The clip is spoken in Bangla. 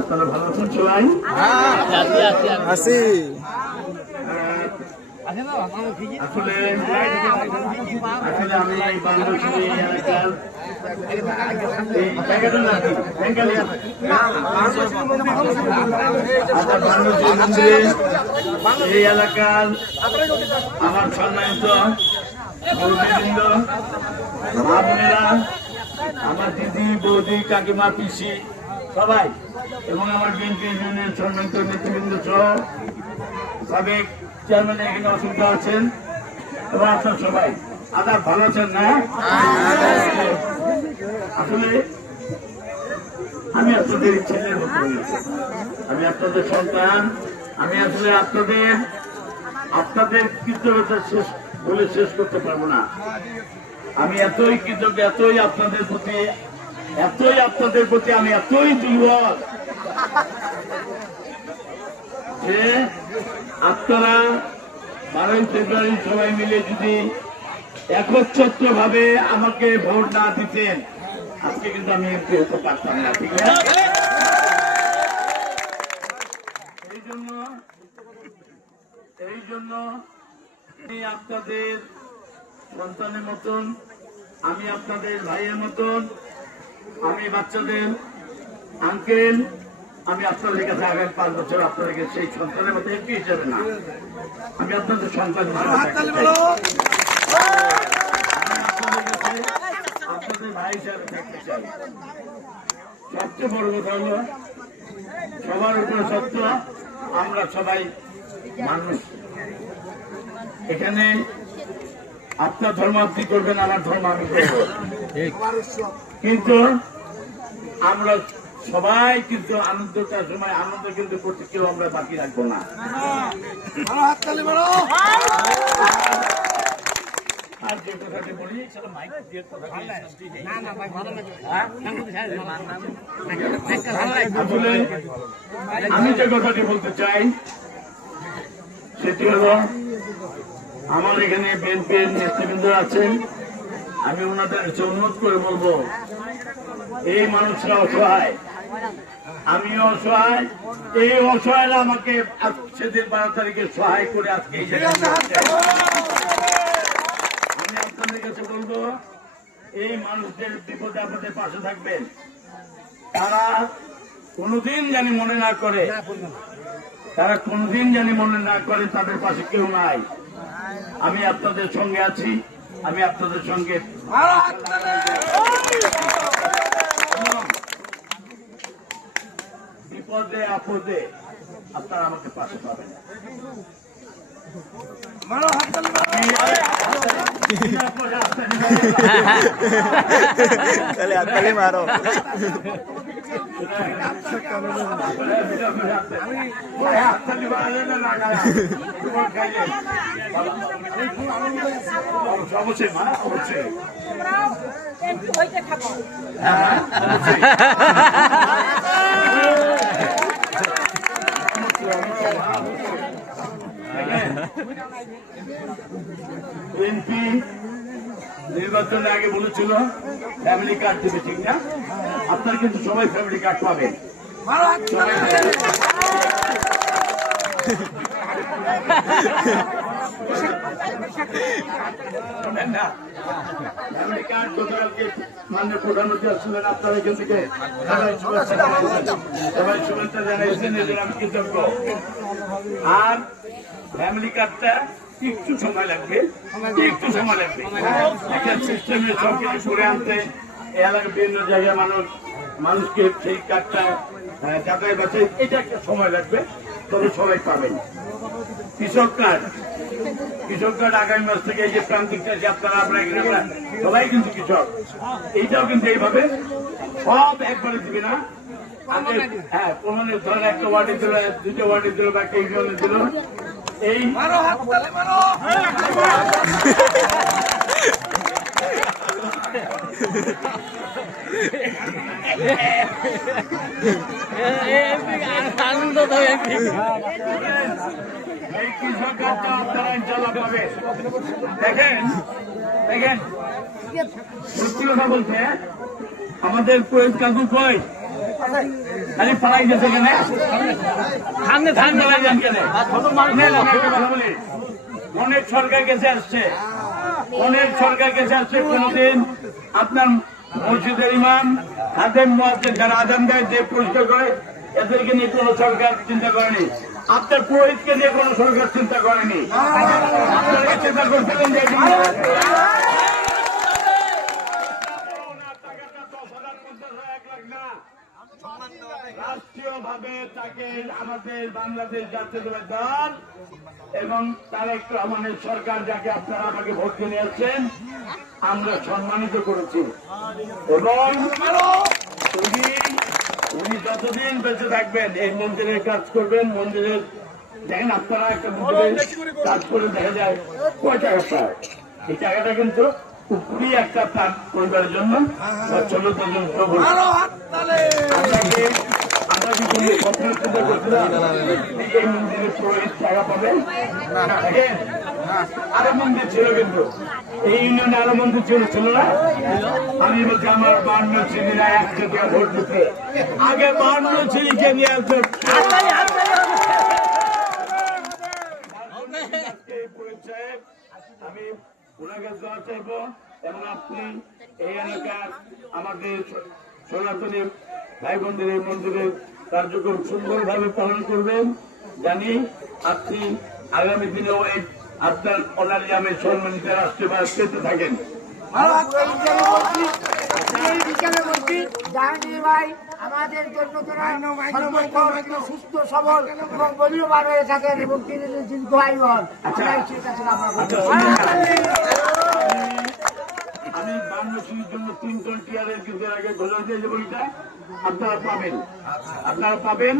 আপনারা ভালো আছেন সবাই? আছি। আসলে আমি এই বাংলাদেশের এলাকার এই এলাকার আমার সম্মানিত বন্ধুবৃন্দ, আপনারা, আমার দিদি, বৌদি, কাকিমা, পিসি সবাই এবং আমার বিএনপি ইউনিয়নের সম্মানিত নেতৃবৃন্দ সহ সাবেক চেয়ারম্যান এখানে অসুবিধা আছেন এবং আপনার সবাই আদাব, ভালো আছেন না? আসলে আমি আপনাদের ছেলের মতো, আমি আপনাদের সন্তান। আমি আসলে আপনাদের কৃতজ্ঞতা বলে শেষ করতে পারবো না। আমি এতই কৃতজ্ঞ, এতই আপনাদের প্রতি আমি এতই দুর্বল যে আপনারা 12ই ফেব্রুয়ারি সবাই মিলে যদি একচ্ছত্র ভাবে আমাকে ভোট না দিতেন, আজকে কিন্তু আমি এমপি হতে পারতাম না। ঠিক আছে, এই জন্য আপনাদের সন্তানের মতন, আমি আপনাদের ভাইয়ের মতন, আমি বাচ্চাদের আঙ্কেল, আমি আপনাদের কাছে আগামী 5 বছর আপনাদেরকে সেই সন্তানের মতো এমপি হিসেবে না, আমি আপনাদের সন্তান আপনাদের ভাই হিসাবে থাকতে চাই। সবচেয়ে বড় কথা হলো সবার উপরে সত্য, আমরা সবাই মানুষ। এখানে আপনার ধর্ম আপনি করবেন, আমার ধর্ম আমি করব, কিন্তু আমরা সবাই কিন্তু আনন্দটার সময় আনন্দ কিন্তু করতে কেউ আমরা বাকি রাখবো না। আর যে কথাটি বলি আসলে আমি যে কথাটি বলতে চাই সেটি হল, আমার এখানে বিএনপির নেতৃবৃন্দ আছেন, আমি ওনাদের কাছে অনুরোধ করে বলবো, এই মানুষরা অসহায়, আমিও অসহায়, এই অসহায়রা আমাকে সেদিন 12 তারিখে সহায় করে আজকে এই জায়গায় আমি আপনাদের কাছে বলবো, এই মানুষদের বিপদে আপদে পাশে থাকবেন। তারা কোনোদিন জানি মনে না করে, তাদের পাশে কেউ নাই। আমি আপনাদের সঙ্গে আছি, আমি আপনাদের সঙ্গে বিপদে আপদে আপনারা আমাকে পাশে পাবেন। মারো অবশ্যই মা, অবশ্যই বিএনপি নির্বাচনের আগে বলেছিল ফ্যামিলি কার্ড দেবে, ঠিক না? আপনারা কিন্তু সবাই ফ্যামিলি কার্ড পাবেন। ফ্যামিলি কার্ড গতকালকে মাননীয় প্রধানমন্ত্রী আসছিলেন, আপনারা এখান থেকে সবাই শুভেচ্ছা জানাইছেন, এদের আমি কৃতজ্ঞ। আর ফ্যামিলি কার্ডটা একটু সময় লাগবে, একটা সিস্টেমে সব কিছু করে আনতে এলাকার বিভিন্ন জায়গায় মানুষকে সেই কার্ডটা যাতায়াত বাঁচাই, এটা একটা সময় লাগবে, তবে সবাই পাবেন। কৃষক কার্ড আগামী মাস থেকে এই যে প্রান্তিক চাষি আপনারা সবাই কিন্তু কৃষক, এইটাও কিন্তু এইভাবে সব একবারে দিবে না। হ্যাঁ, প্রমাণের ধরেন একটা ওয়ার্ডে দিল, 2টা ওয়ার্ডে দিল বা একটা ইউনিয়নে দিল, এই আনন্দ এই কৃষক কার্ডটা আপনারা ইনশাল্লাহ পাবেন। দেখেন সত্যি কথা বলতে, আমাদের কোয়েল কাকু কই, খালি পালাই গেছে কেন? ঠান্ডা ঠান্ডা পালাই যান কেন? অনেক সরকার কাছে আসছে, অনেক সরকার কাছে আসছে, কোনদিন আপনার মসজিদের ইমাম খাদেম মুয়াজ্জিন যারা আযান দেয় যে পরিষ্কার করে এদেরকে নিয়ে কোন সরকার চিন্তা করেনি। আপনার পুরোহিতকে নিয়ে কোন সরকার চিন্তা করেনি। আপনারা চিন্তা করছিলেন যে রাষ্ট্রীয় ভাবে তাকে আমাদের বাংলাদেশ জাতীয়তাবাদী দল এবং তারেক রহমানের সরকার যাকে আপনারা আমাকে ভোট দিয়ে নিয়েছেন আমরা সম্মানিত করেছি এবং উনি যতদিন বেঁচে থাকবেন এই মন্দিরের কাজ করবেন। মন্দিরের দেখেন আপনারা একটা মন্দিরের কাজ করে দেখা যায় কয় টাকা পায়, এই টাকাটা কিন্তু খুবই একটা তার পরিবারের জন্য বা চলতের জন্য এই মন্দিরে পুরোহিত টাকা পাবেন। আরো মন্দির ছিল কিন্তু এই ইউনিয়নে আরো মন্দির ছিল না। আমি বলছি আমার 52 ছেলেরা একসাথে ভোট দিতে আগে 52 ছেলেকে নিয়ে আসবে। আমি ওনাকে দোয়া চাইব এবং আপনি এই এলাকার আমাদের সনাতনী ভাই বোনদের এই মন্দিরের কার্যক্রম সুন্দরভাবে পালন করবেন। জানি আপনি আগামী দিনেও এই আপনার অনারি আমি সম্মানিত রাষ্ট্রীয় পেতে থাকেন। আমাদের জন্য সুস্থ সবল এবং গরিবার হয়ে থাকেন এবং তিনি দীর্ঘ আয়ু হন। আমি বাংলাদেশের জন্য 3 জন টিয়ারের কিন্তু আগে ঘোষণা দিয়ে যাবো, এটা আপনারা পাবেন, আপনারা পাবেন।